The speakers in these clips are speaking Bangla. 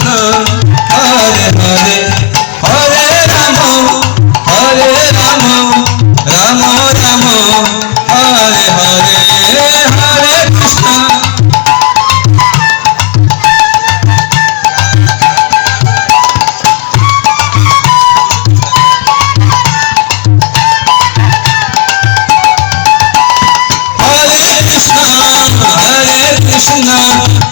কৃষ্ণ হরে হরে।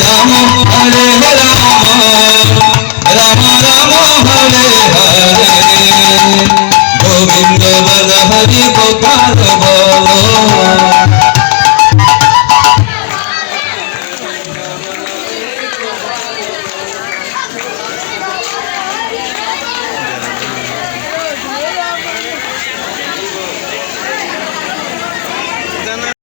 రామ హరే రామ రామ రామ హరే హరే గోవింద వన హరి గోప